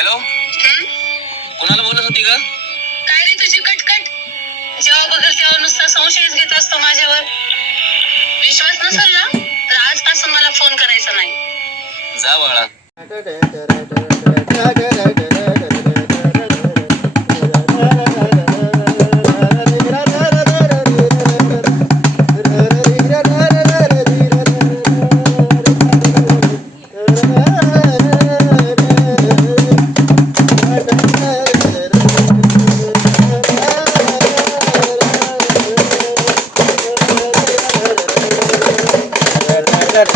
Hello? कोणाला बोलत होती का काय रे तुझी कटकट? जेव्हा बघल तेव्हा नुसता संशयच घेत असतो माझ्यावर. विश्वास नसेल ना? तर आजपासून मला फोन करायचा नाही. जा बाळा. da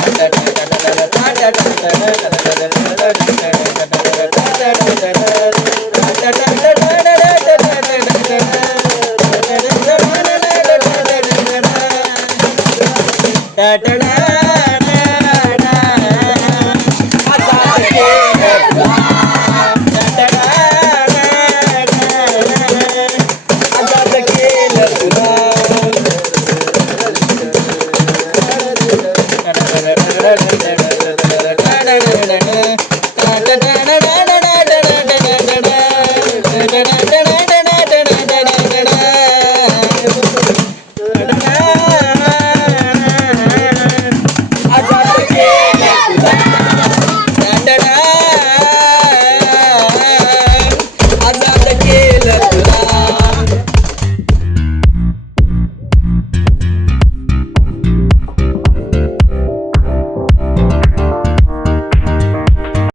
da da Da da da da da